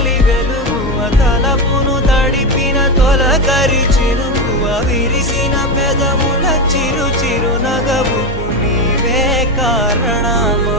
తొలి వెలుగువ తలపును తడిపిన తొలకరి చినుకువ విరిసిన పెదముల చిరు చిరు నగవుకు నీవే కారణమా.